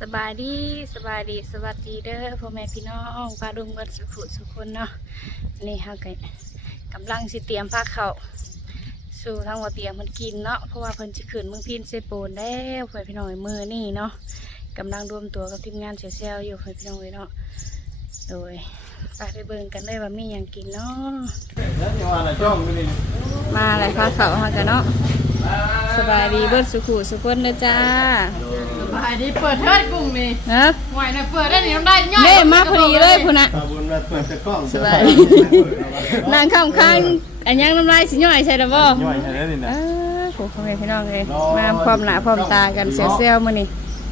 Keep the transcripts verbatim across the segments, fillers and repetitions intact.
สบายดีสบายดีสวัสดีเด้อพ่อแม่พี่น้องปลาดุงเบิดสุขุสุขคนเนาะนี่เฮาก็กำลังสิเตรียมผ้าเขาวสู่ทางว่าเตรียมมันกินเนาะเพราะว่าเพิ่นสิขึ้นเมืองพินเซโปนแล้วพ่อพี่น้องมือนี่เนาะกำลังรวมตัวกับทีมงานเซลเซลอยู่พ่อพี่น้องเนาะโดยไปไปเบิ่งกันเลยว่ามีหยังกินเนาะมาอะไรผ้าเขาวเฮากันเนาะสบายดีเบิดสุขุสุขคนเด้อจ้าสบายดีเปิดเทิดกุ้งนี่ฮะไหวหน่อยเปิดได้นี่ต้องได้ย่อยเน่มาพอดีเลยพุ่นน่ะสบายนางข้างข้างอันยังน้ำลายสิย่อยใช่หรือเปล่าย่อยใช่แล้วนี่นะเออโหพ่อแม่พี่น้องเลยมาพร้อมหน้าพร้อมตากันเซลเซลมื้อนี้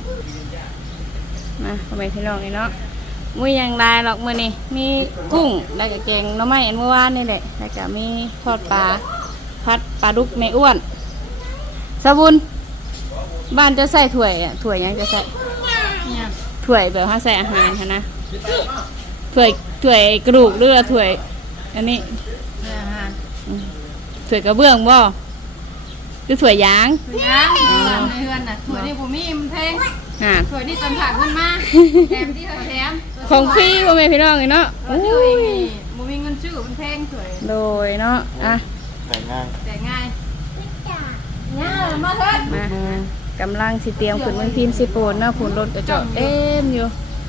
มาพ่อแม่พี่น้องนี่เนาะมื้อยังลายหรอกมื้อนี้มีกุ้งแล้วก็แกงหน่อไม้อันเมื่อวานนี่แหละแล้วก็มีทอดปลาผัดปลาดุกแม่อ้วนสบุญบ้านจะใส่ถ้วยอ่ะถ้วยยังจะใส่ถ้วยแบบว่าใส่อาหารค่ะนะถ้วยถ้วยกระดูกหรือถ้วยอันนี้อาหารถ้วยกระเบื้องบ่หรือถ้วยยางยางในเฮือนน่ะถ้วยนี่ผมมีมันแพงอ่าถ้วยนี่ตอนผ่าขึ้นมาแถมที่แถมของฟรีพ่อแม่พี่น้องเนาะโอ้ยบ่มีเงินซื้อมันแพงถ้วยโดยเนาะอ่ะแต่งง่ายแต่ง่ายง่ายมาเถิดมากำลังสิเตรียมขึ้นเมืองพินสิโปนเนาะผุนรถกระจอดเอ็มอยู่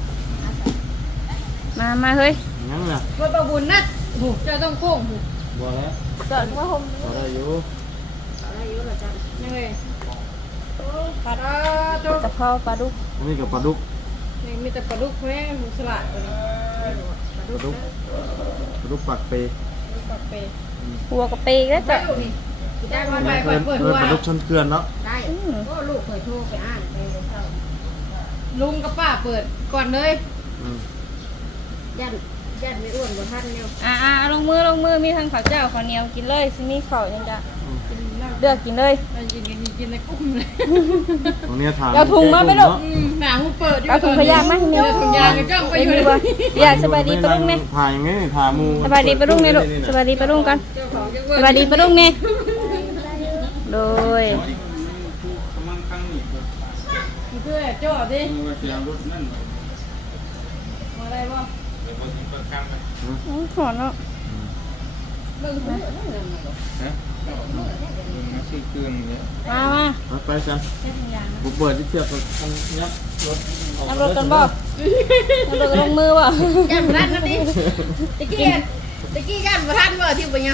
มามาเฮ้ยยังล่ะรถประบุญนะหูจะต้องโค้งหูบัวแล้วเกิดว่าหมอะไรอยู่อะไรอยู่เหรอจ๊ะยังไงปลาดุกตะเพาปลาดุกนี่กับปลาดุกนี่มีแต่ปลาดุกแม่หมูสลัดตัวนี้ปลาดุกปลาดุกปักเปย์หัวกระเปย์แล้วจ้ะได้มาไปเปิดเปิดหัวปลาดุกชั้นเกลือนเนาะได้ก็ลูกเคยโทรไปอ่านไปลุงกับป้าเปิดก่อนเลยยันยันไม่อ้วนกว่าท่านเนี่ยอ่าอ่าลงมือลงมือมีทั้งข้าวเจ้าข้าวเหนียวกินเลยซิมีข้าวยังจะเลือกกินเลยกินกินกินในกุ้งเลยตรงนี้ถามเอาถุงมาไปลูกหนาหูเปิดเอาถุงพยางมั้ยเนี่ยถุงยางก็ไปอยู่เลยอยากสบายดีปะลุงเนี่ยถ่ายยังไงถ่ายมูสบายดีปะลุงเนี่ยลูกสบายดีปะลุงกันสบายดีปะลุงเนี่ยโดยเพื่อจ่อดิอะไรบ้างขอเนาะมาซื้อเครื่องเนี้ยมามาไปกันผมเปิดที่เทียบกับทางยับรถยับรถกันบ่ยับรถลงมือบ่ยันรันนั่นดิตะกี้ตะกี้ยันบ่ทันบ่ที่บ่ยับ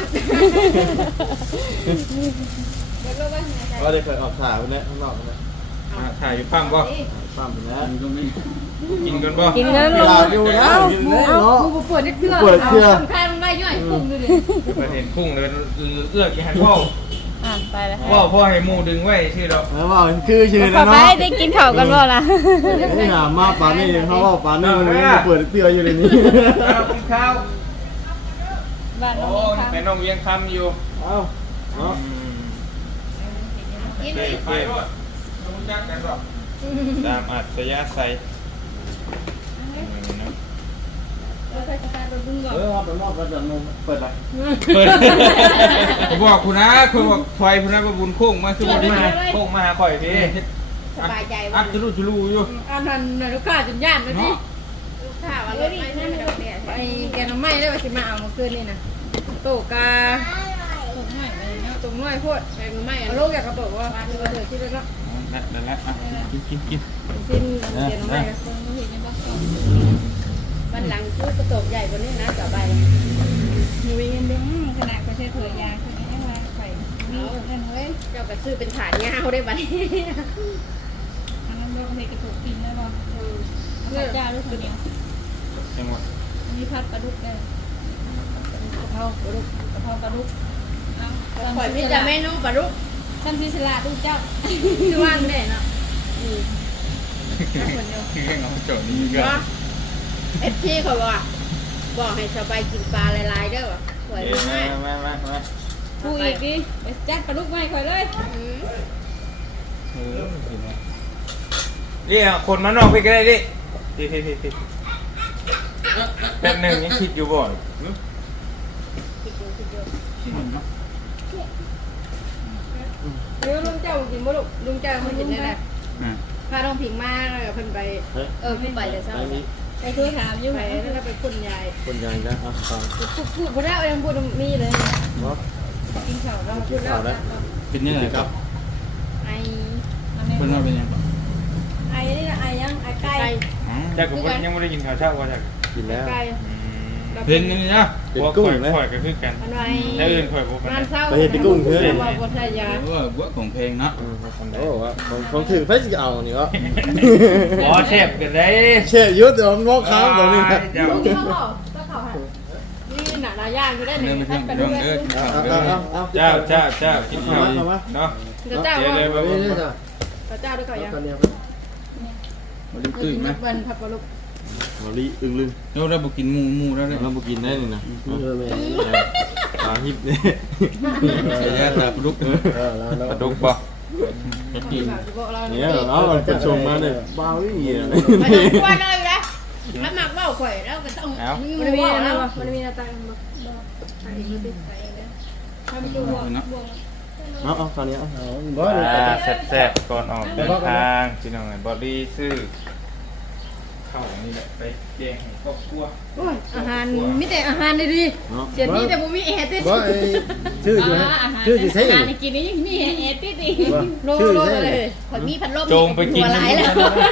ก็ได้เคยออกถ่ายไปแล้วข้างนอกนะถ่ายอยู่ปั๊มบ่ปั๊มไปแล้วตรงนี้กินกันบ่กินกันลงอยู่นะกูเปิดเครื่องเปิดเครื่องสำคัญได้ย่อยกุ้งดูดิไปเห็นกุ้งเลยเอื้อกินหันพ่ออ่ะไปแล้วพ่อพ่อให้หมูดึงไว้ชื่อเราแล้วว่าคือชื่อนะเนาะไปได้กินข้าวกันบ่ล่ะนี่หามาปานี่เขาว่าปานี่มันเปิดเตี้ยอยู่ในนี้ข้าวบ้านน้องเวียงคำเป็นน้องเวียงคำอยู่เอ้าเนาะกินไปด้วยรู้จักกันบ่ตามอัศยาศัยเออครับรอบๆก็จะเปิดอะไรเปิดบอกคุณนะคุณบอกถอยคุณนะประบุญโค้งมาคือวันนี้โค้งมาหาข่อยพี่สบายใจอัดจะรู้จะรู้อยู่อันนั้นลูกค้าจนย่านเลยพี่ลูกค้าว่าเลยไม่ไม่ไม่เนี่ยไอ้แกน้ำไม้ได้ว่าจะมาเอาเมื่อคืนนี่นะโตกาตรงน้อยตรงน้อยพูดแกน้ำไม้ลูกอยากกระโดดว่าเดือดเดือดที่เดือดแล้วนั่นนั่นแหละกินกินกินกินแกน้ำไม้กับคนเห็นไหมบ้างวันหลังพูดกระโดดใหญ่กว่านี้นะกับใบมีเงินดึงขนาดก็ใช้ถั่วยาคือให้มาไข่มีเงินเว้ยเจ้าไปซื้อเป็นถาดเงาได้ไหมอันนั้นเราในกระปุกกินได้ป่ะเพื่อจ้าลูกคนเดียวจังหวะมีพัดปลาดุกได้กระเพราปลาดุกกระเพราปลาดุกปล่อยพี่จะเมนูปลาดุกฉันพิศลาดูเจ้าชื่อว่านแม่เนาะคนเดียวคือแค่เอาโจทย์นี้ก็เอฟซีเขาบอกบอกให้สบายกินปลาลายๆเด้อสวยมากมามามาพูดอีกดิแจ็คปลาดุกไม่ค่อยเลยนี่คนมานอกไปก็ได้ดิทีทีทีทีแป๊บหนึ่งยังคิดอยู่บ่อยเดี๋ยวลุงเจ้ากินบ่ลูกลุงเจ้าไม่กินได้แหละพาลงผิงมาแล้วเพิ่นไปเออเพิ่นไปแต่เช้าไปคุยถามอยู่ไปแล้วก็ไปคุณยายคนใหญ่นะอ่ะฟังพูดพูดบ่ได้ยังพูดมีเลยเนาะกินข้าวเราพูดแล้วเป็นยังไงครับไอเพิ่นว่าเป็นยังไอนี่ไอยังไอไก่แต่ก็ยังไม่ได้กินข้าวเช้าว่าจักกินแล้วไก่เห็นนี่นะว่าข่อยข่อยก็คือกันมันไว้แล้วอื่นข่อยบ่กันงานเศร้าไปเฮ็ดที่กุ้งเถอะว่าบ่ใช่ยาเออบัวของเพลงเนาะโอ้ว่าผมผมถือเพิ่นสิเอานี่วะอ๋อเชฟกันได้เชฟยุทธเดี๋ยวมันบอกค้างตรงนี้เจ้านี่เขาบอกก็เขาหันนี่หนาหนาย่างอยู่ได้หนึ่เนื้อง มันท่าเพิ่นงเป็นเรื่องเพื่อนเด้อเอาเอาเอาเจ้าเจ้าเจ้ากินข้าวเนาะเดี๋ยวเจ้าเดี๋ยวว่าเลยบ่นี่บ่นี่จ้ะเจ้าด้วยก่อนยังตอนนี้บ่ได้ตื่นมั้ยเบิ้ลผัดปลาลูกมาลีอึ้งลึงเราได้บ่กินหมูหมูแล้วเด้เราบ่กินได้นี่นะเออแม่ตาหิบนี่ใส่ยาตาปลุกเออแล้วปลุกบ่กินเนี่ยเอาไปชมมาเนี่ยบ้าวิ่งเหี้ยไม่ต้องกลัวเลยนะถ้าหมักเบ้าข่อยแล้วก็ต้องมันมีอะไรวะมันมีอะไรบ้างไปเองดิไปเองนะทำดูบ่วงเอาเอาตอนนี้เอาเอาบ่อ่าแซ่บๆก่อนออกเดินทางพี่น้องบ่ดีซื้อข้าวนี่แหละไปแจงให้ครอบครัวโอ้ยอาหารมีแต่อาหารดีเนาะๆเสียนี้แต่บ่มีแอร์ติดบ่ไอ้ชื่ออยู่ฮะชื่อสิใช่อาหารกินนี่ยังมีแอร์ติดอีกโลชื่อโลใช่เลยข่อยมีพัดลมโจงไปกินหลายแล้ว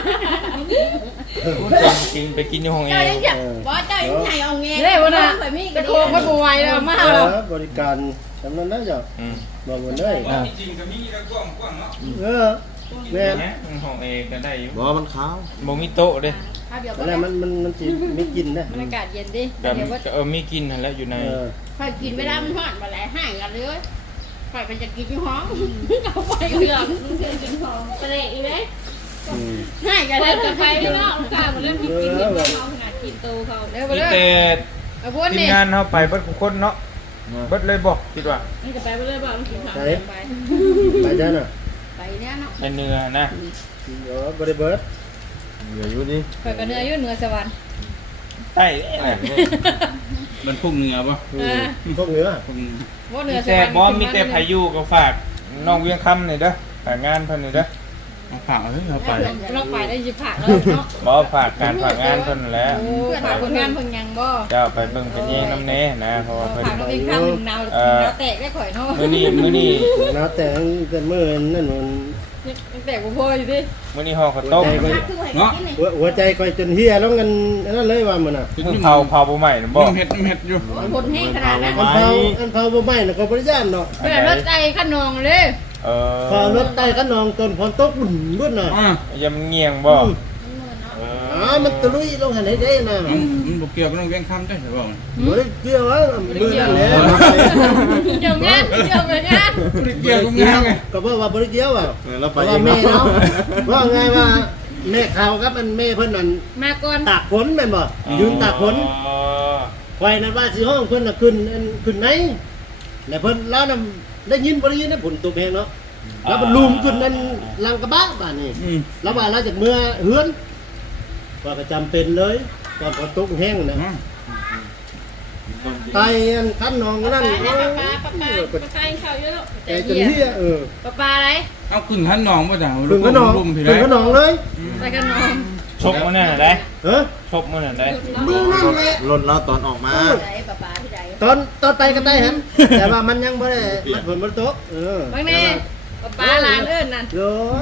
กินไปกินในห้องเอเจ้าง ยังจะบ่เจ้ายังไงเอาแงเด้บ่น่ะข่อยมีกระโคงบ่บ่ไหวแล้วมาแล้วบริการสำนักได้จ้ะอืมบ่บ่ได้จริงๆก็มีแล้วกว้างๆเนาะเออแม่เนี่ยห้องเองก็ได้อยู่บ่มันขาวบ่มีโต๊ะเด้ถ้าเดี๋ยวตอนแรกมันมันมันสิไม่กินนะบรรยากาศเย็นดิแต่เดี๋ยวว่าเออมีกินนั่นแหละอยู่ในเออข่อยกินไม่ได้มันฮ้อนบ่แลห่างกันเลยข่อยมันจะกินอยู่ห้องเอาไปเหือกเพื่อนกินห้องไปเลยอีเด้อืมห่างกันเลยจะไปพี่น้องลูกค้าบ่เริ่มกินกินเฮาขนาดกินโตเขาเด้อบ่มีเด้อแต่เอาพวกทีมนี้งานเฮาไปเบิดทุกคนเนาะเบิดเลยบ่คิดว่านี่จะไปบ่เลยบ่มันกินข้าวไปไปไปจ้ะน่ะไปเนี่ยเนาะในเนื้อนะเดี๋ยวบ่ได้เบิดเหลืออยู่นี่ข่อยก็เหนืออยู่เหนือสวรรค์ใต้มันพุ่งเนื้อบ่อืมพวกเหนือพุ่งบ่เหนืมีอสแต่วรรค์บ่มีแต่พายุก็ฝากน้องเวียงคำนี่เด้อฝากงานเพิ่นนี่เด้อฝากเฮ้ยเอาไปเราไปได้สิผักแล้วเนาะบ่ฝากการฝากงานเพิ่นนั่นแหละโอ้ผักผลงานเพิ่นยังบ่เจ้าไปเบิ่งไปแย่งน้ำแน่นะเพราะว่าเพิ่นผักเราเป็นข้าวหนาวหนาวแตกได้ข่อยเนาะมื้อนี้มื้อนี้น้าแต่งแต่มื้อนั่นมันยังแตกบ่พออยู่ดิมื้อนี้ห่อข้าวต้มเนาะหัวหัวใจค่อยจนเฮียแล้วกันอันนั้นเลยว่ามันน่ะมื้อเผาเผาบ่ใหม่น่ะบ่น้ำเห็ดน้ำเห็ดอยู่คนแห้งขนาดนั้นอันเผาอันเผาบ่ไหม้น่ะก็บ่ได้ย่านเนาะเพื่อรถใจขนองเลยเออพอรถใต้กันนองจนฝนตกบุ่นบุ่นน่ะอ่าอย่ามันเงียงบ่เออ๋อมันตะลุยลงหันให้ได้น่ะมันมันบกเกี่ยวกับน้องเวียงคำได้หรือเปล่าบ่ได้เกี่ยวว่ามื้อนั้นแหละเกี่ยวงานเกี่ยวงานไม่ได้เกี่ยวกับงานไงก็บอกว่าบ่ได้เกี่ยวอ่ะเราไปเพราะเอว่าง แม่เนาะเนาะว่าไงว่าแม่เขาครับมันแม่เพิ่นนั่นมาก่อนตากฝนแม่นบ่ยืนตากฝนอ๋อไว้นั่นว่าสิห้องเพิ่นน่ะขึ้นอันขึ้นไหนแล้วเพิ่นแล้วนำได้ยินบ่ได้ยินนะฝนตกแฮงเนาะแล้วมันลุมขึ้นนั่นหลังกระบะบ้านนี่อืมแล้วว่าเราจากเมื่อเฮือนว่าก็จำเป็นเลยตอนฝนตกแห้งนะอ่าไตอันคันนองนั่นปลาปลาปลาปลาปลาปลาข้าวเยอะไตจนเฮียเออปลาปลาอะไรเอาขึ้นท่านนองป่ะจ้ะถึงก็นองรุมทีไรถึงก็นองเลยไปกันนอนชกมื้อนั้นน่ะได้เออชกมื้อนั้นได้มือนั่นแหละรถเราตอนออกมาไหนปลาปลาที่ไหนตอนตอนไปก็ไตหันแต่ว่ามันยังบ่ได้มันฝนบ่ตกเออบางแน่ปลาปลาลานเอิ้นนั่นโย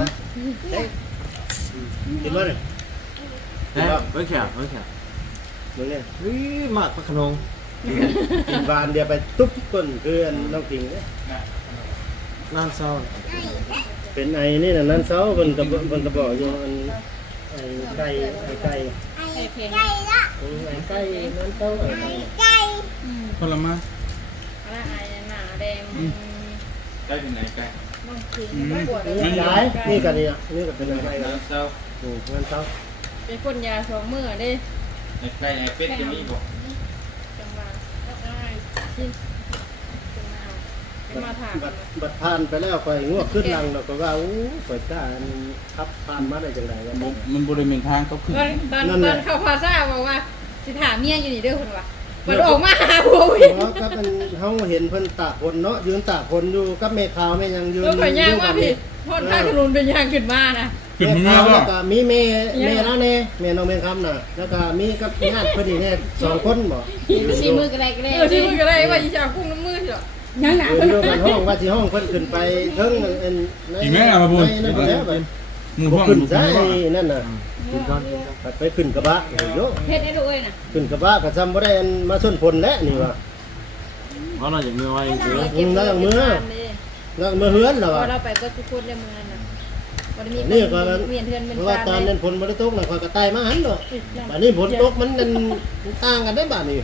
กินบ่นี่เฮ้ยเบิ่งแขกเบิ่งแขกมึงเนี่ยเฮ้ยมากพระขนงกินบานเดียวไปตุ๊บก้นคืออันน้องกิงเนี่ยร้านเศร้าเป็นไอนี่น่ะนั้นเซาเพิ่นก็เพิ่นก็บอกอยู่อันไอ้ไก่ไอ้ไก่ไอ้เพลงไอ้ไก่นั้นเซาไอ้ไก่คนละมาอะไรไอ้หน้าแดงได้ที่ไหนไกลน้องกินก็ปวดนี่ย้ายนี่กันนี่อ่ะนี่ก็เป็นอะไรกันเศร้าอืมนั้นเซาเป็นคนยาสองมือดิในใกล้ไอ้เป็ดจะมีบ่จังหวะก็ได้ชิจังหวะจะมาถามบัดบัดผ่านไปแล้วไปงวกขึ้นหลังเราก็ว่าอู้ข่อยกล้าอันขับผ่านมาได้จังไดวะมันบริเวณทางเขาขึ้นตอนตอนตอนเขาพาซ่าบอกว่าสิถามเมียอยู่นี่เด้อคนว่ามันออกมาหาผัวเว้ยเพราะกับมันเฮาเห็นเพิ่นตากฝนเนาะยืนตากฝนอยู่กับแม่ขาวแม่ยังยืนแล้วข่อยย่างว่าพี่พอดข้างถนนเป็นย่างขึ้นมานะขึ้นแม่มาขาวบ่แล้วก็มีแม่แม่แล้วแน่แม่น้องแม่คำน่ะแล้วก็มีกับญาติเพิ่นอีกแน่สองคนบ่สีมือก็ได้ก็ได้เออที่มือก็ได้ว่าอีชากุ้งน้ำมือเหรอยังหนาเพิ่นอยู่กันห้องว่าสิห้องเพิ่นขึ้นไปเทิงอันในอีแม่เอามาบุญในนั่นแหละบัดหมู่บ่พ่อขึ้นหมู่ซะพ่อไอ้นั่นน่ะกินก่อนกินก่อนบัดไปขึ้นกระบะโอ้โยเพชรได้ลูกเอ้ยน่ะขึ้นกระบะก็จำบ่ได้อันมาชนพลแล้วนี่ว่าเพราะเราอย่างมือไว้เยอะอืมแล้วมือแล้วมือเฮือนแล้วพอว่าเราไปก็ทุกคนเลยมือนั่นน่ะวันนี้นี่ก็เวียนเทือนเป็นเพราะว่าตอนนั้นฝนบ่ได้ตกน่ะข้อยก็ตายมาหันดอกบัดนี้ฝนตกมันนั่นมันต่างกันได้บัดนี้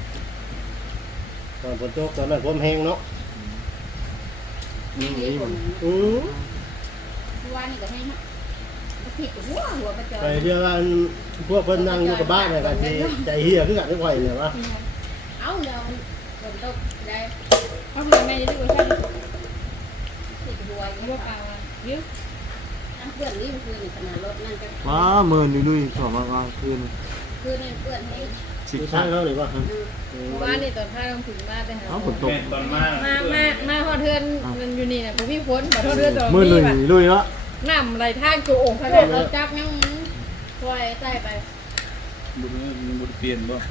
ตอนฝนตกตอนนั้นผมแห้งเนาะนี่นี่มันอือว่านี่ก็ให้มาผิดหัวหัวประจอไปเรียกว่าพวกเพิ่นนั่งอยู่กับบ้านเนี่ยก็สิใจเฮียคือกันได้ไหวเนี่ยวะเอาเดี๋ยวฝนตกได้เขาเพื่อนแม่จะได้กว่าฉันผิดหัวเขาบอกเอาเยอะน้ำเปื้อนนี่มันคือขนาดรถนั่นก็ว้าเมินดุยๆสองมาว่าคืนคือนี่เปื้อนให้สิบผู้ชาชายติเขานี่ว่าว่านี่ตอนข้าต้องถึงมาไปหาเอ้าฝนตกแม่ตอนมามามามาฮอดเทือนมันอยู่นี่น่ะผมมีฝนขอโทษเทือนตอนมือลุยนี้แบบลุยแล้วน้ำไหลทางจูโอ่งทะเลเราจักยังปล่อยใต้ไปบุญบุญเปลี่ยนบ่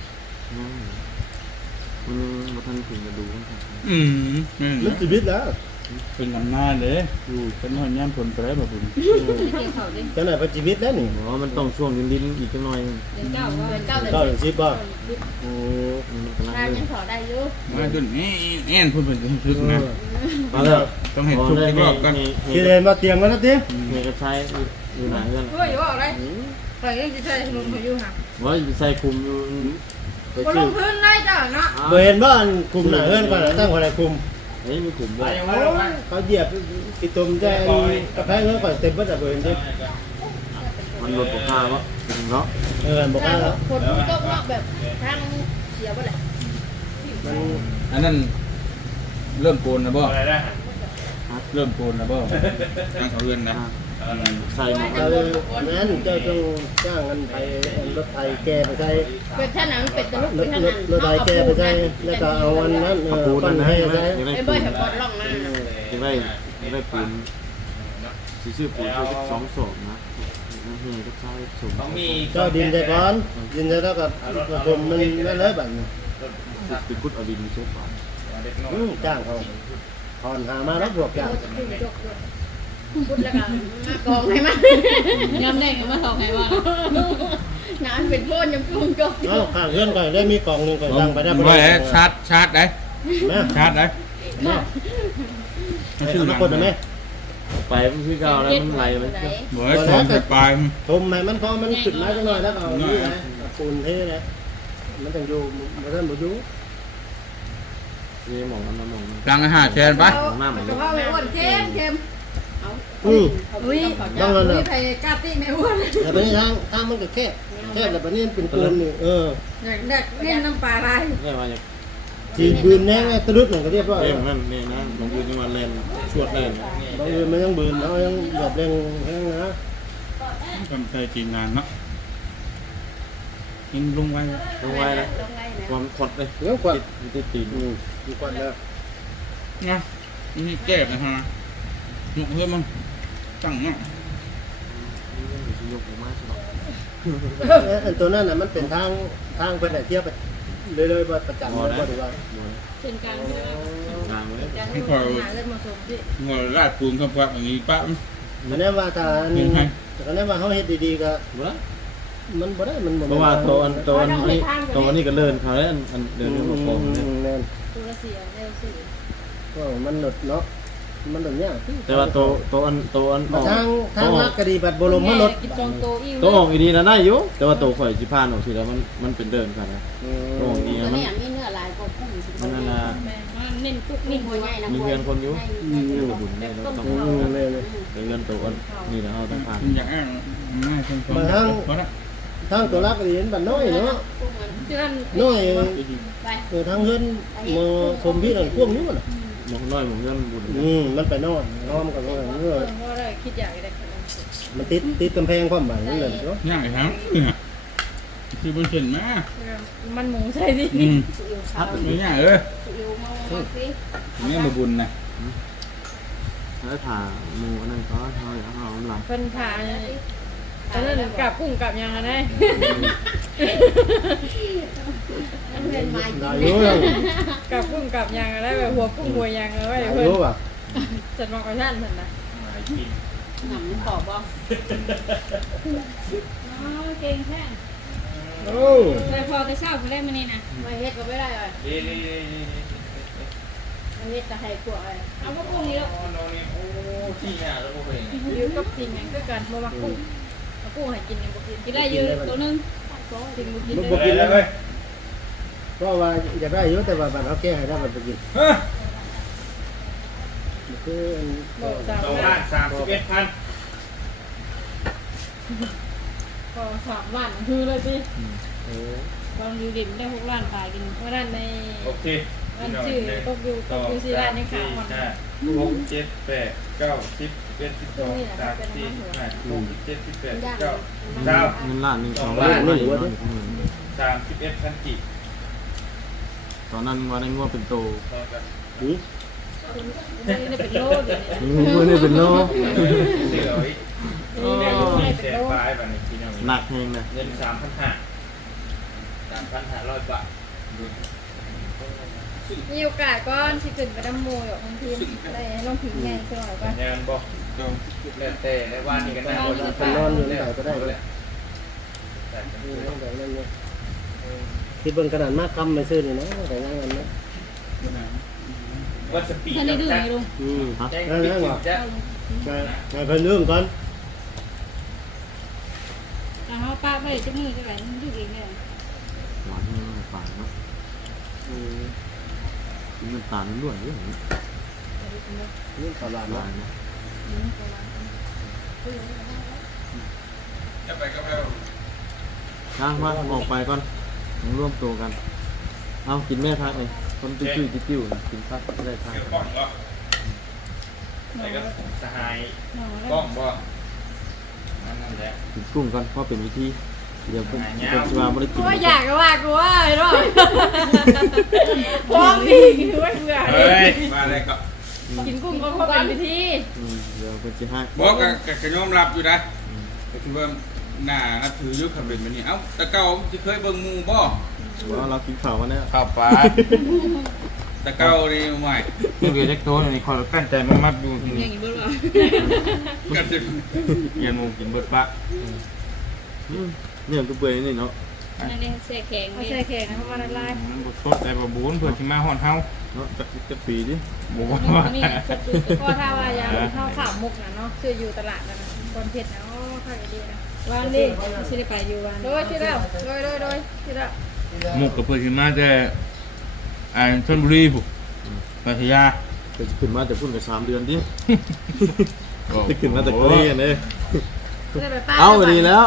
มันมาทันถึงจะดูกันครับอืมแม่นมันชีวิตแล้วเป็นลำหน้าเด้อยู่เป็นหอยย่ำผลไปแล้วบ่บุญเกี่ยวเขาดิจังไหนเป็นชีวิตแล้วนี่บอกว่ามันต้องช่วงลิ้นๆอีกจังหน่อยเดือนเก้าเดือนเก้าเดือนเก้าสิถึบงสิบบ่โอ้มันกำลังทางเลยัยงถอได้อยู่มาจนแอนแอนพูดเป็นทึกนะมาแล้วต้องเห็นทุกที่รอบกันคิดเห็นว่าเตียงมันนะติเมย์ก็ใช้อยู่ไหนกันเฮ้ยว่าอะไรแต่ยังจะใช้ถนนเขาอยู่ห่างว่าใส่คุมอยู่ไปก็ลซื้องพื้นได้จ้ะเนาะบ่เห็นบ่อันคุมหน้าเฮือนก่อนน่ะตั้งคนใดคุมเฮ้ยมีคุมไปด้วยยังไงลงมาเขาเหยียบอีตุ่มใจกระแพงเฮือนก่อนเต็มเบิดอ่ะบ่เห็นติมันลดราคาวะถึงเนาะเออบ่กล้าแล้วฝนตกเนาะแบบทางเสียบ่แหละมันอันนั้นเริ่มโกนนะบ่อะไรนะเริ่มโกนนะบ่ทางเขาเรือนนะใส่หมดเอาเลยนั้นเจ้าต้องจ้างกันไปรถไถแกไปใช้เป็นท่านั้นเป็นตะลุกรเป็ถนท่ารถนั้นรถไถแกไปใช้แล้วก็เอาอันนั้นเอเอาอปูปั้นั่นนนะให้ยังใช้ได้ไอ้ปูเบ้ยนให้ปอดล่องมายังได้ยังได้ปูนสีชื่อปูนคือสองศพนะเฮ้ยก็ใช้สมต้องมีเจ้าดินใจก่อนดินใจแล้วก็ผสมมันนั่นเลยบัดนี้ติดกุดเอาดินมาเช็ดก่อนเด็กน้ออืยมจ้างเขาถอนหามาแล้วบวกจ้างพูดแล้วกันมากองให้มันยำแดงมาสองไงวะน้ำเป็นโพนยำจุ่มจกเอ้าข้างเพื่อนก่อนได้มีกล่องหนึงก่อนสั่งไปได้บ่ว่าได้ชาร์จชาร์จได้แม่ชาร์จได้แม่ไม่ให้ชื่อเอาหนัมาง คนได้ไหมไปมันคือเก่าแล้วมันไหลไปบ่ให้ชมไปปลายทมให้มันพอมันขึ้นมาจังหน่อยแล้วก็เอานี่นะเอาปูนเทนะมันต้องอยู่บ่ทันบ่อยู่นี่หมองมันมองกลางอาหารแชนไปหน้าเหมือนกระเพราไม่อ้วนเค็มเค็มอืมอุ้ยต้องนั่นอุ้ยน่ะไผ่กาตี้ไม่อ้วนแต่บัดนี้ทางทางมันก็แคบแคบแล้วบัดนี้มันเป็นปูนนี่เอออยากได้เล่นน้ำปลาลายได้มาจากทีบืนแน่ไงตะลุดนั่นก็เรียบร้อยเล่แล้นวนั่นนี่นะลงยืนนี่มาเล่นชวดเล่นบางทีมันยังบืนเขายังแบบเร่งแห้งนะทำใจจีนงานเนาะยิงลงไว้ลงไว้นะความขดเลยเงี้ยกว่ามันติดตีนอืมดีกว่าแล้วนะนี่แก้นะฮะหนุกเพื่อมั้งตั้งเนาะยกออกมาใช่ไหมเอ้ยอันตัวนั้นน่ะมันเป็นทางทางเป็นไหนเทียบไปเรื่อยๆว่าประจำเลยว่าดีว่าเป็นการกลางเลยการหาเงินมาสมที่งอราดปูนกับกับอย่างนี้ปั๊บมันแน่ว่าถ้าอันแต่ก็แน่ว่าเขาเฮ็ดดีๆก็เว้ยมันบ่ได้มันบ่เพราะว่าตัวอันตัวอันนี้ตัวอันนี้ก็เลินเขาแล้วอันเดินเรื่องมาโกงเนี่ยแม่นตัวเสียเร็วสิก็มันหลุดเนาะมันหลุดยากแต่ว่าตัวตัวอันตัวอันออกทางทางลักก็ดีบัดบ่ลมมันหลุดกินจองโตอิ่วตัวออกอีดีนะได้อยู่แต่ว่าตัวข่อยจิพานออกทีแล้วมันมันเป็นเดินกันนะตัวออกอีตัวมันนี้มีเนื้อหลายกว่าพุ่งมันนั่นนะเน้นกุ๊กมีหัวใหญ่นะมีเพื่อนคนอยู่เรื่องบุญเนี่ยเราต้องอืมเลยเลยไปเงินตัวอันนี่นะเราต้องผ่านอยากอ้างง่ายเพียงพอเพราะนะทางตัวลักก็ดีเห็นบัดน้อยเนาะเชื่อนน้อยไปเออทางเฮือนมาชมพี่นั่นพ่วงนี้มันน่ะมองน้อยมองเงินบุญอืมมันไปนอนนอนกับว่าเออเพราะอะไรคิดอยากได้มันติดติดกำแพงความหมายนั่นแหละเนาะง่ายครับคือบ่เห็นมามันหมูใช่ดิอืมสุอิวสาวไม่ยากเอ้ยสุอิวมามาสิแม่บ่บุญนะแล้วถ่าหมูอันนั้นก็เขาอยากเอาหลังเพิ่นผ่าอันนั้นกับกุ้งกับยังอะได้มันเป็นไม้ได้อยู่กับกุ้งกับยังอะได้แบบหัวกุ้งหัวยังเอาไว้ได้เพิ่นอยู่ป่ะจัดมากระชั้นเพิ่นน่ะมากินหนำขอบบ่อ๋อเก่งแท้โอ้เลยพอไปเช้าผู้ได้มื้อนี้นะมาเฮ็ดก็ไม่ได้เลยเด้เด้เด้มาเฮ็ดจะให้กลัวเลยเอาพวกกุ้งนี้แล้วโอ้น้องนี่โอ้ที่เนี่ยแล้วบ่เคยเห็นอยู่กับกินหยังคือกันบ่มักกุ้งเอากุ้งให้กินยังบ่กินกินได้อยู่ตัวหนึงกินบ่กินบ่เลยกินแล้วเว้ยเพราะว่าอยากได้อยู่แต่ว่าบัดเขาแก้ให้ได้บัดบ่กินเฮ้ยคืออันบ่สามสองล้าล้าน นสามสิบเอ็ดพันก็สามล้านคือเลยสิเออลองอยู่ดิมได้หกล้านขายกินเมื่อนั้นในโอเควันชื่อตกอยู่ตกอยู่สี่ล้านในขาวหมดห้าหกเจ็ดแปดเก้าสิบเอ็ดสิบสองสามสี่ห้าหกเจ็ดสิบแปดเก้าเก้าเงินล้านหนึ่งสองล้านไม่อยู่สามสิบเอ็ดพันกี่ตอนนั้นว่าได้งัวเป็นโตพอกันหือไม่ได้เป็นโลดอยู่เนี่ยงัวนี่เป็นโลเสือไว้เดี๋ยวมีแสนปลายแบบนี้พี่น้องหนักแฮงเลยเงินสามพันห้าสามพันห้าร้อยบาทมีโอกาสก้อนสิขึ้นไปดำมูอยู่บางทีได้ลงถึงไงสักหน่อยก่อนงานบอกจงแล้วแต่ในวันนี้กันได้หมดเป็นนอนอยู่ไหนก็ได้เลยคิดเบิ่งขนาดมากคำไม่ซื้อนี่นะแต่ยังงั้นนะวัดสปีดท่านได้ดื้อไหมลุงอืมฮะแจ้งปิดจุดจ้ะไปไปเพิ่นเรื่องก่อนเอาเฮาป้าไว้จักมือจักไหนมันดื้อเองเนี่ยหวานแห้งฝานเนาะอืมกินน้ำตาลล้วนด้วยนี่ตลาดหเนาะวานนะจะไปก็ไปช่างว่าออกไปก่อนมาร่วมตัวกัน เอากินแม่พักเลยคนตุ้ยตุ้ยจิ้วๆกินพักได้พักเกี่ยวกล้องบ่ไอ้ก็สหายกล้องบ่นั่นแหละกินกุ้งก่อนเพราะเป็นวิธีเดี๋ยวเป็นเป็นชวาไม่ได้กินกูว่าอยากก็ว่ากูว่าไอ้รอดพร้อมดีคือว่าเบื่อเฮ้ยมาอะไรก็กินกุ้งก็เพราะเป็นวิธีอืมเดี๋ยวเป็นจีห้าบอกกับกับยอมรับอยู่นะก็คือว่าหน้านับถือยุคขับเป็นแบบนี้เอ้าแต่เก่าที่เคยเบิ่งหมูบ่ว่าเรากินข้าวกันแล้วข้าวปลาแต่เก่านี่ใหม่เรือเล็กโตนี่คอยกั้นใจมันมัดอยู่ที่อนี่ย่างนี้บ่ล่ะกันจะเย็นมูกินเบิดปะอืมเนี่ยก็เปื่อยนี่เนาะนั่นเองเสแข็งเอานี่ใส่แข็งนะเพราะมันละลายมันบดสดแต่บะบูนเพื่อที่มาห่อนเฮาเนาะจะจะปีดิบัวนี่สดดูก็ถ้าว่ายาข้าวขาวมุกนะเนาะซื้ออยู่ตลาดนะคนเผ็ดนะโอ้ข้าวดีนะวันนี้สิได้ไปอยู่วันโดยที่แล้วโดยโดยโดยที่แล้วมุกกับเพื่อที่มาแต่อ่าชลบุรีผู้พัทยาจะขึ้นมาแต่พุ่นกับสามเดือนดิจะขึ้นมาแต่เกลียนเลยได้ไปป้าเอาดีแล้ว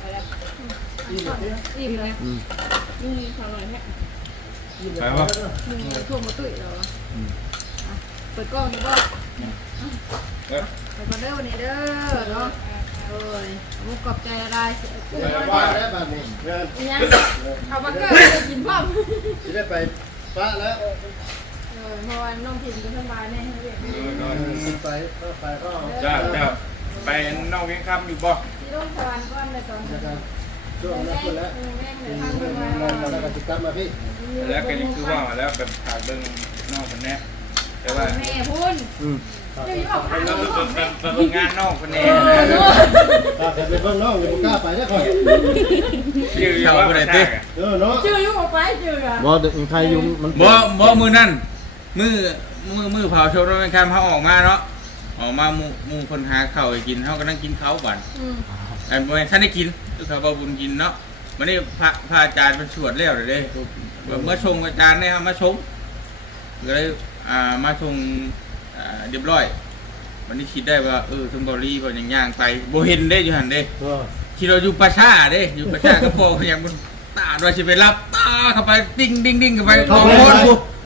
อิ่มเลยอืมลุงมีความอร่อยแท้ไปว่ามึงทั่วมาตุ้ยเหรอเปิดกล้องอยู่บ่ไปก่อนเด้อวันนี้เด้อเนาะโอ้ยมุกกอบใจอะไรกุ้งไปมาบ้านเด้แล้อวบ้านนี้เงินยังเอามาเกิดกินพร้อมจะได้ไปฟ้าแล้วเออเพราะว่าน้องพิมก็สบายแน่ให้เรียนไปก็ไปก็เจ้าเจ้าไปนอกเวียงคำอยู่บ่ที่ต้องสวรรค์ก้อนเลยตอนนี้ช่วงนั้นคุณแล้วแม่งเลยทำเงิมานเงินว่าแล้วก็ติดตามมาพี่แล้วก็ยังคือว่าแล้วแบบขาดเบิ่งนอกคนนี้แต่ว่าแม่พุ่นอืมเดี๋ยวออกทางเรานู้นเบิ่งเบิ่งงานนอกคนนี้ถ้าเกิดเป็นเพื่อนน้องอย่ากล้าไปได้ก่อนชื่อว่าอะไรติเออเนาะชื่อยุ่งออกไปชื่ออะบอสใครยุ่งมันบ่บ่มือนั่นมือมือมือเผาชมรถเป็นคำเขาออกมาเนาะออกมาหมู่หมู่คนหาข้าวให้กินเขาก็นั่งกินข้าวบันอืมไอ้บ่ท่านได้กินคือเขาบ่บุญกินเนาะวันนี้พระพระอาจารย์เป็นสวดแล้วเด้เด้เมื่อชงอาจารย์เนี่ยมาชงก็เลยอ่ามาชงอ่าเรียบร้อยวันนี้คิดได้ว่าเออทุมบรีบ่ยังย่างไปบ่เห็นได้อยู่หั่นเด้เออคิดเราอยู่ประชาเด้อยู่ประชาก็พออย่างมันตาด้วยสิไปรับตาเข้าไปดิ้งดิ้งดิ้งเข้าไปท้องโคตรกู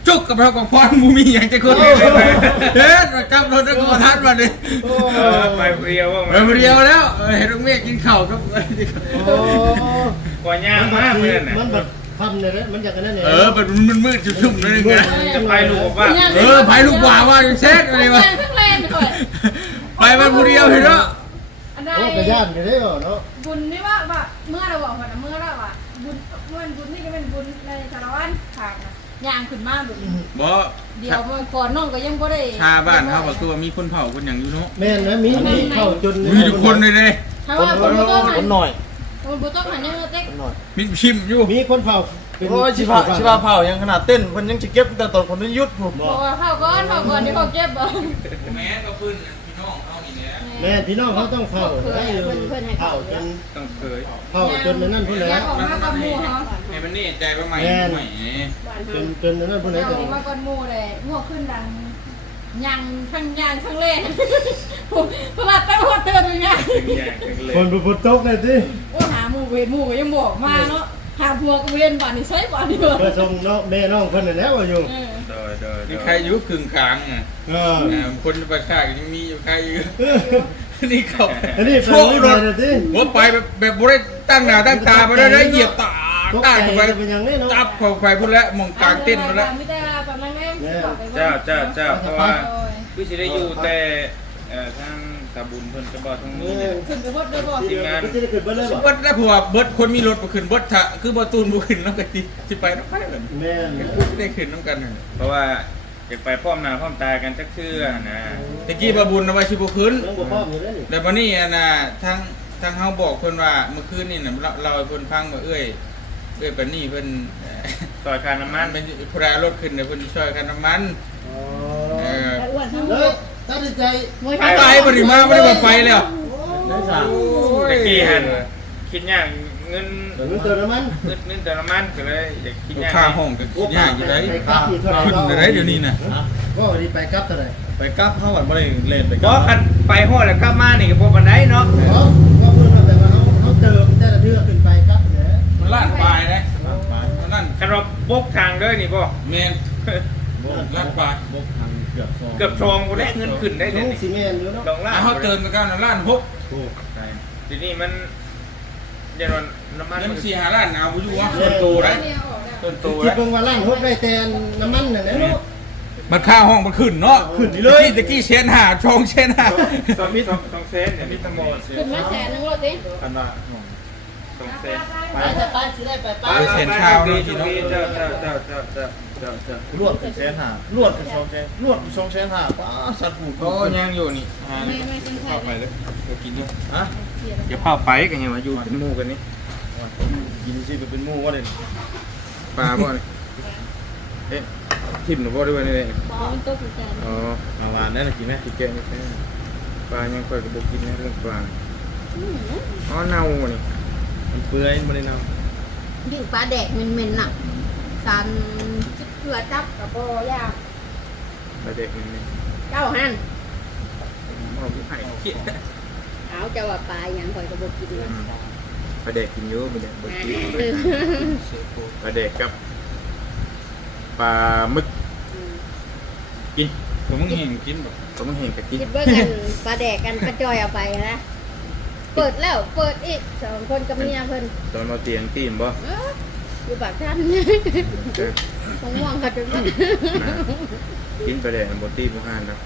จุกกับเรากับพรมูมีอย่างจะคนเลยเฮ้ยกับรถนักทัดมาดิโอ้เออไปเรียวว่าไปเรียวแล้วเห็นลุงเมฆกินข้าวกับโอ้กว่าย่างมากเลยน่ะมันแบบทำเนี่ยนะมันอยากกันนั่นเองเออมันมันมืดชุ่มๆนั่นเองไงจะไปลูกว่าเออไปลูกว่าว่าเซ็ตอะไรวะทั้งแรงทั้งแรงไปมันผู้เดียวเห็นเนาะอันใดโอ้กระยานกันได้เหรอเนาะบุญนี่ว่าว่าเมื่อเราบอกว่าเมื่อเราว่าบุญเมื่อบุญนี่ก็เป็นบุญในสารวัตรทางนะย่างขึ้นมาบุญบ่เดี๋ยวมันก่อนน้องก็ยังบ่ได้ชาบ้านเขาก็คือว่ามีคนเผาคนอย่างอยู่เนาะแม่นนะมีมีเข้าจนมีทุกคนเลยเลยถ้าว่าบุญบ่ต้องหัคน นหน่อยบุญบ่ต้องหันยังเต็กคนหน่อยมีชิมอยู่มีคนเผาเป็นโอ้ยชิพาชิพาเผายังขนาดเต้นมันยังจะเก็บแต่ตอนคนนี้ยุดผมบอกว่าเข้าก่อนเข้าก่อนเดี๋ยวเขาเก็บบ่แม่ก็พื้นพี่น้องเขานี่แหละแม่พี่น้องเขาต้องเผาได้อยู่เผาจนต้องเคยเผาจนนั่นพุ่นอแล้ยาว กออกมากับหมู่เฮาให้มันนี่ใจว่าใหม่ใหม่จนจนนั่นพุ่นอแล้ยาว กออกมาก่อนหมู่เลยงัวขึ้นดังยังทั้งย่างทั้งเล่นเพราะว่าตั้งหัวเตือนอย่างเงี้ยถึงย่างถึงเลยคนบุบตกเลยสิโอ้หาหมู่เวรหมู่ก็ยังบอกมาเนาะหาผัวก็เวรบ้านนี่ใช้บ้านนี่เด้อเพื่อส่งน้องแม่น้องคนนั่นแล้วอยู่เออโดยโดยมีใครอยู่กึ่งกลางอ่ะเออคนประชาชนยังมีอยู่ใครอยู่นี่เขาอันนี้โชฟังว์นี่รมาถเลยสิหัวไปแบบแบบบ่ได้ตั้งหน้าตั้งตาบ่ได้เหยียบตาตกตาใจเข้าไปเป็นอย่างนี้เนาะจับเข้าไปพุ่นแล้วมองกลางเต้นมาแล้วไม่ได้ประมาณนั้นเจ้าเจ้าเจ้าเพราะว่าพี่สิได้อยู่แต่เอ่อทางสาบุญเพิ่นก็บ่ทั้งนี้เนี่ยขึ้นไปพดเด้อบ่ทีมงานก็จะได้ขึ้นไปเลยบ่เบิดแล้วผัวเบิดคนมีรถบ่ขึ้นเบิดถ้าคือบ่ตูนบ่ขึ้นแล้วก็สิสิไปนำไปเลยแม่นได้ขึ้นนำกันเพราะว่าอยากไปพร้อมหน้าพร้อมตากันจักเทื่อนะตะกี้บ่บุญเอาไว้สิบ่ขึ้นยังบ่พร้อมอยู่เลยนี่แต่วันนี้อะนะทางทางเฮาบอกเพิ่นว่าเมื่อคืนนี่น่ะเราเราให้เพิ่นฟังว่าเอ้ยเอ้ยปานนี้เพิ่นเอ่อซอยคาน้ำมันเป็นผู้รารถขึ้นน่ะเพิ่นช่วยกันน้ำมันอ๋อเอออ้วนทั้งหมเลยดตัดสินใจมวยไปไปบ่ได้มาบ่ได้มาไปแล้วได้สามตะกี้หันคิดยากเงินเดี๋ยวมันเติมน้ำมันเงินเงินเติมน้ำมันก็เลยอยากคิดยากค่าห้องก็คิดยากอยู่ได้ไปกลับอีกเท่าไหร่ขึ้นได้เดี๋ยวนี้น่ะก็ดีไปกลับเท่าไหร่ไปกลับเข้าวันบ่ได้เล่นไปกบ่ลับคันไปฮอดแล้วกลับมานี่ก็บ่ปานใดเนาะเพราะว่าเพิ่นว่าแต่ว่าเขาเขาเติมแต่ละเดือนขึ้นไปกลับเนี่ยมันล้านปลายนะมันล้านคันว่าบกทางเด้อนี่บ่แม่นล้านปลายบกทางเกือบสองเกือบชองบ่ได้เงินขึ้นได้น้เดี๋ยวองนี้ซีเมนต์อยู่เนาะดองล่าอ่ะเฮาเติมไปกันล้านหกทีนี้มันยันวันน้ำมันเงินมันสี่ห้าล้านเอาบ่อยู่ว่าส่วนตัวได้ต้นตัวคิดเบิ่งว่าล้านหกได้แต่น้ำมันน่ะนะเนาะมันค่าห้องมันขึ้นเนาะขึ้นนี่เลยตะกี้เชนหาชองเชนหาสองสองสองเซนเนี่ยมีทั้งหมดขึ้นมาแสนนึงแล้วสิคันว่าสองเซนไปจะไปสิได้ไปไปไปเซ็นเช้าเนาะพี่น้องเจ้าเจ้าเจ้าเจ้าเจ้าเจ้าเจ้าลวดเป็นแสนห้าลวดเป็นสองแสนลวดเป็นสองแสนห้าป้าสัตว์ผูกก็ยังอยู่นี่หาไม่ไม่สนใจเข้าไปเลยเดี๋ยวกินด้วยฮะเดี๋ยวพาไปกันยังมาอยู่เป็นหมู่กันนี่กินสิเป็นหมู่ว่าเด่นปลาบ่นี่เอ๊ะทิ่มหรือบ่ด้วยนี่เลยบ่มันตกใจอ๋อมาวานได้หรือกินไหมกินแกงนี่แค่ปลายังค่อยกับบ่กินนะเรื่องปลาอ๋อเน่านี่มันเปื่อยมันได้นยิ่งปลาแดกเหม็นๆน่ะสารจิบเกลือจับกับบ่ยากปลาเด็กนี่นี่เจ้าหันเอาไปให้เกี้ยเอาเจ้าว่าปลาหยังข่อยก็บ่กินนะปลาเด็กกินเยอะปลาเด็กบ่กินเออปลาเด็กกับปลาหมึกกินผมมึงเห็นกินบ่ผมมึงเห็นก็กินคิดว่ากันปลาแดกกันกระจอยเอาไปนะเปิดแล้วเปิดอีกสองคนกับเมียเพิ่นตอนมาเตียงตีมบ่เอ้ออยู่ปากท่านเออมองมองเขาจนว่ากินไปเลยบตีผู้ห้านครับ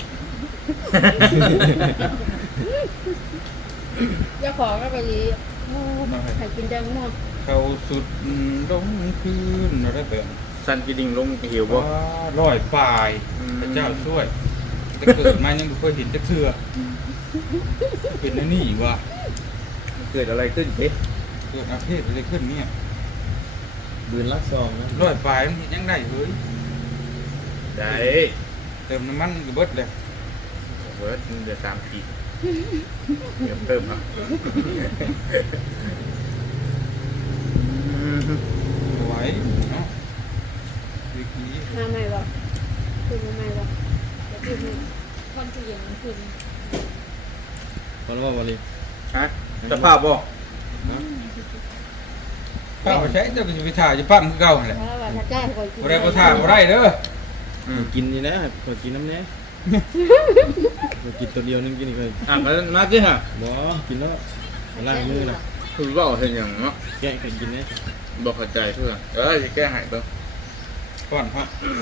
เจ้าของก็ไปดีให้กินจังม่วงเขาสุดลงคืนอะไรแบบสันกิดิ่งลงหิวบ่ว่าร้อยปลายอืมพระเจ้าช่วยแต่เกิดมายังไม่เคยเห็นจักเทื่อเป็นอันนี่วะเกิดอะไรขึ้นเอ๊ะเกิดอาเพศอะไรขึ้นเนี่ยำบืนลักซองนะร้อยปลายมันเห็นยังได้เฮ้ยได้เติมน้ำมันก็เบิดเลยเบิร์ดมันเดือดสามขีดเดี๋ยวเพิ่มอ่ะไหวเนาะดีกีมาใหม่บ่คือมาใหม่บ่เดี๋ยวคือคนที่ยังขึ้นพอแล้วว่าบริฮะสภาพบ่โคข้าวใช้เจ้าก็สิไปถ่ายอยู่ปั๊มคือเก่าหั่นแหละเพราะว่าถ้าจ้างคนกินบ่ได้บ่ถ่ายบ่ได้เด้อกินนี่นะขอกินน้ำแน่ขอกินตัวเดียวนึงกินอีกเลยอ่ะก็มาสิฮะบ่กินแล้วล้างมือนะคือเว้าเฮ็ดหยังเนาะแกะกันกินแน่บ่เข้าใจเพื่อเอ้ยสิแก้ให้เบิ่งก่อนครับ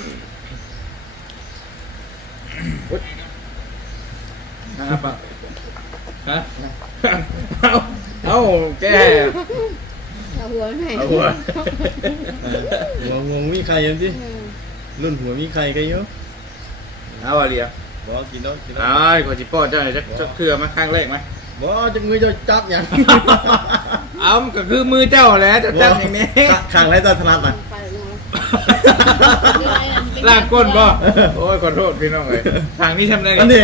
นะครับปะฮะเอาเอาแก้เอาหัวไหนเอาหัวงงงมีใครยังสิอืมรุ่นหัวมีใครกันเยอะเอาว่าเดียวบ่กินแล้วกินแล้วอ้ายขอสิป้อนเจ้าหน่อยจักจักเครือมาข้างแรกไหมบ่จะมือจะจับอย่างเอามันก็คือมือเจ้าแหละจะจับอย่างนี้ข้างไรตาถนัดอ่ะไปเนาะลากก้นบ่โอ้ยขอโทษพี่น้องเอ้ยทางนี้ทำได้อันนี้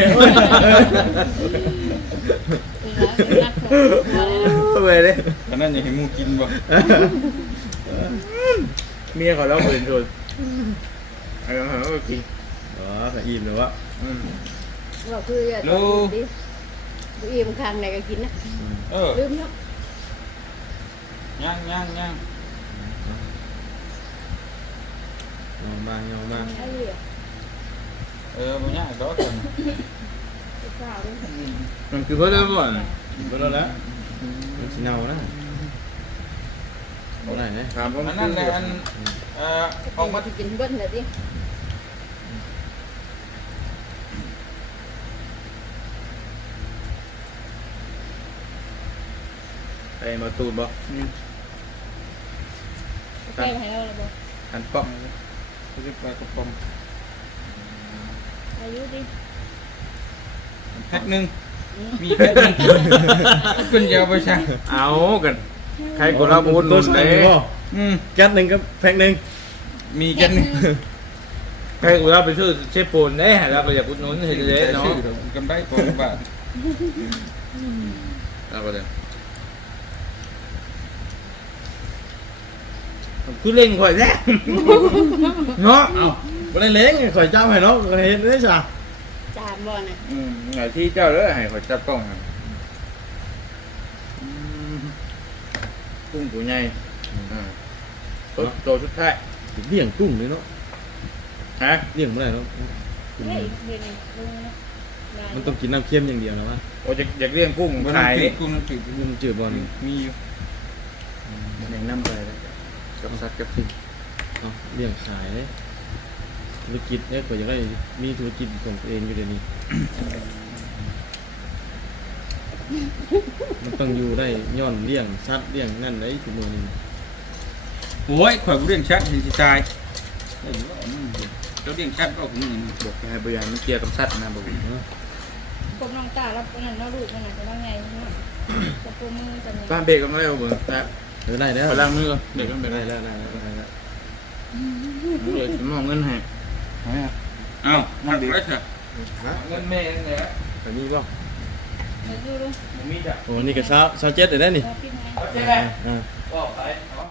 เว้ยเลยอันนั้นอย่าให้มูกินบ่เมียเขาเล่าเปิดโทษไอ้เขาก็กินอ๋อขอิ่มเลยวะอืมว่าคืออย่าโลดิบุอีมนคางไหนก็กินนะเออลืมเนาะย่างย่างย่างยอมบ้างยอมบ้างไอ้เหี้ยเออมันย่างดอกกันข้าวด้วยมันคือเพื่อนบ่อนก็แล้วนะมันสิเน่านะเอาไหนเนี่ยถามผมอันนั้นแหละอันเอ่อออกมาที่กินเบิ้ลเลยดิไอ้มาตูดบ่แก้ให้เราเลยบ่อันป้อมรู้สึกว่าก็ป้อมอายุดิแพ็คหนึ่งมีแพ็คหนึ่งคุณจะเอาไปใช้เอากันใครก็รับบุญตัวเลใส่ยบ่อืมแก๊สหนึ่งกับแพ็คหนึ่งมีกันนี่ใครก็รับไปซื้อเชฟปูนได้เราไปอยากอุดหนุนเห็นเลยเนาะกำไรกว่าบาทเอาไปเลยคือเล่งข่อยแท้เนาะเอ้าบ่ได้เล้งข่อยเจ้าให้เนาะก็เห็นได้จ้ะจามบ่น่ะอืมไงที่เจ้าเลยให้ข่อยจับกล้องครับอืมกุ้งตัวใหญ่อ่าตัวโตชุดท้ายเลี้ยงกุ้งเลยเนาะฮะเลี้ยงบ่ได้เนาะกุ้งเฮ้ยเห็นลุงนะมันต้องกินน้ำเค็มอย่างเดียวนะวะโอ้อยากอยากเลี้ยงกุ้งขายกุ้งน้ำจืดกุ้งจืดบ่นี่มีอยู่มันยังน้ำไปแล้วกับสัตว์กับสิ่งเนาะเลี้ยงขายเลยธุรกิจเนี่ยข่อยอยากได้มีธุรกิจของตัวเองอยู่เดี๋ยวนี้ มันต้องอยู่ได้ย้อนเลี้ยงสัตว์เลี้ยงนั่นได้ทุกมื้อนี้โอ้ยข่อยบ่เลี้ยงชัดเห็นสิตายเราเลี้ยงชัดก็ของมึงบอกให้บริหารมันเกี่ยวกับสัตว์นะบอกกบน้องตาแล้วนั่นเนาะลูกมันน่ะจะว่าไงเนาะจะปูมือจะเนี่ยบ้านเบรกกันแล้วเบิ่งแต่เออได้แล้วพลังมือเด็กกันไปได้ได้แล้วได้แล้วได้แล้วเดี๋ยวจะมองเงินให้อ้าวนั่งดีแล้วเถอะเงินแม่เนี่ยไปนี่ก็เดี๋ยวดูดูมีจ้ะโอ้นี่ก็เช้าเช้าเจ็ดเลยได้นี่เอาพี่ไงใช่ไหมอ่าบอกไป